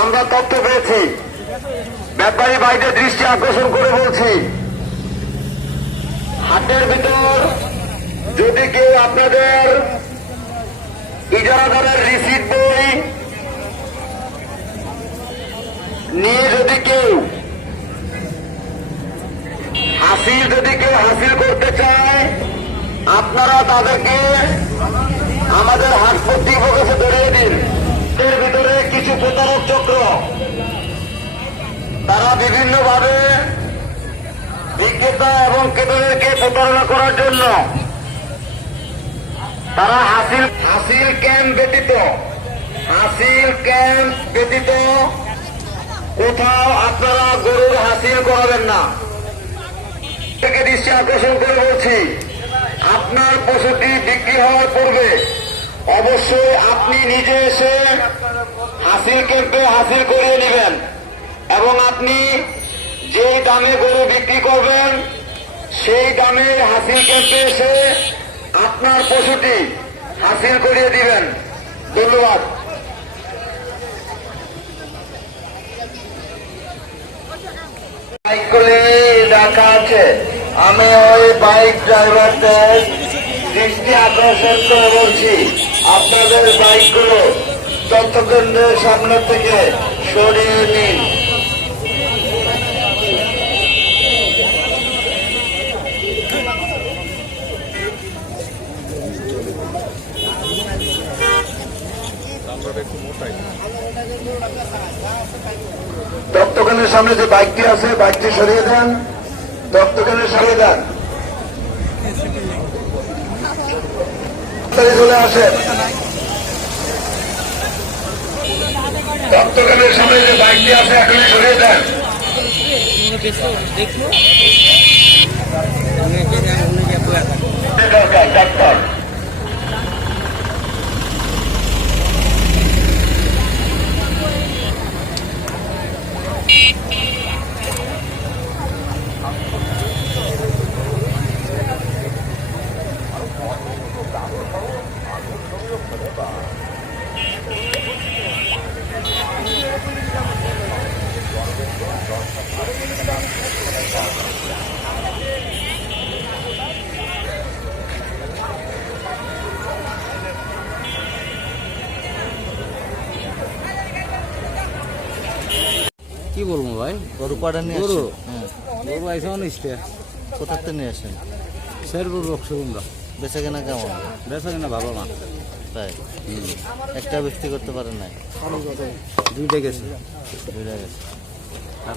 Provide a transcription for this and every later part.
আমরা তথ্য পেয়েছি। ব্যাপারী বাইরে দৃষ্টি আকর্ষণ করে বলছি। হাটের ভিতর যদি কেউ আপনাদের ইজারাদারের রিসিট বই নিয়ে যদি কেউ হাসিল যদি কেউ হাসিল করতে চায়, আপনারা তাদেরকে আমাদের কর্তৃপক্ষ কাছে ধরিয়ে দিন এর ভিতরে কিছু প্রতারক চক্র তারা বিভিন্নভাবে বিক্রেতা এবং ক্রেতাদেরকে প্রতারণা করার জন্য তারা হাসিল হাসিল ক্যাম্প ব্যতীত, হাসিল ক্যাম্প ব্যতীত কোথাও আপনারা গরুর হাসিল করাবেন না। থেকে দৃষ্টি আকর্ষণ করে বলছি, আপনার পশুটি বিক্রি হওয়ার পূর্বে অবশ্যই আপনি নিজে এসে হাসিল ক্যাম্পে হাসিল করিয়ে নেবেন এবং আপনি যে দামে গরু বিক্রি করবেন সেই দামে হাসিল ক্যাম্পে এসে আপনার পশুটি হাসিল করিয়ে দিবেন। ধন্যবাদ। বাইক করে রাখা আছে। আমি ওই বাইক ড্রাইভারদের দৃষ্টি আকর্ষণ করে বলছি, আপনাদের বাইকগুলো তথ্য কেন্দ্রের সামনে থেকে সরিয়ে নিন। দত্তকানের সামনে যে বাইকটি আছে বাইকটি সরিয়ে দেন। দত্তকানের সরিয়ে দেন। চলে আসেন। দত্তকানের সামনে যে বাইকটি আছে এখনই সরিয়ে দেন। ডাক্তার কি বলব ভাই? গরু কয়টা নিয়ে গরু? হ্যাঁ গরু আইসা অনিষ্টে কোথার থেকে নিয়ে আসেন শেরপুর বক্সবুন্দা বেচা কেনা কেমন? বেচা কিনা ভালো না। তাই? একটা বিক্রি করতে পারেন নাই? দুইটা গেছে। দুইটা গেছে। আর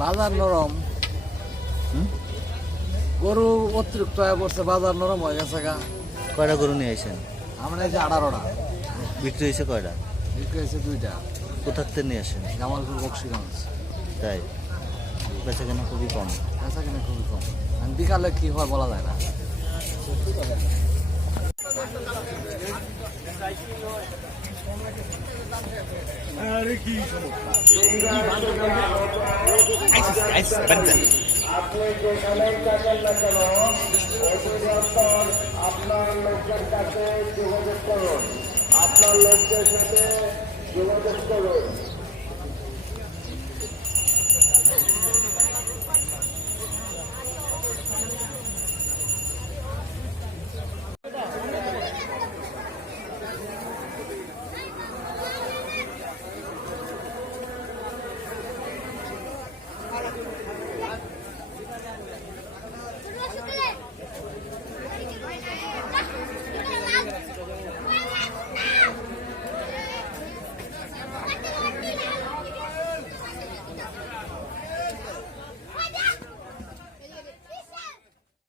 বাজার নরম। গরু অতিরিক্ত হয়ে পড়ছে বাজার নরম হয়ে গেছে গা। কয়টা গরু নিয়ে আসেন আমরা এই যে আঠারোটা। বিক্রি হয়েছে কয়টা? বিক্রি হয়েছে দুইটা। কোথার থেকে নিয়ে আসেন? জামালপুর বক্সিগঞ্জ। তাই? বেচা কেনা খুবই কম। বেচা কিনা খুবই কম। আর বিকালে কি হয় বলা যায় না। আপনি যেখানেই থাকেন না কেন আপনার লোকজন কাছে যোগাযোগ করুন। আপনার লোকদের সাথে যোগাযোগ করুন।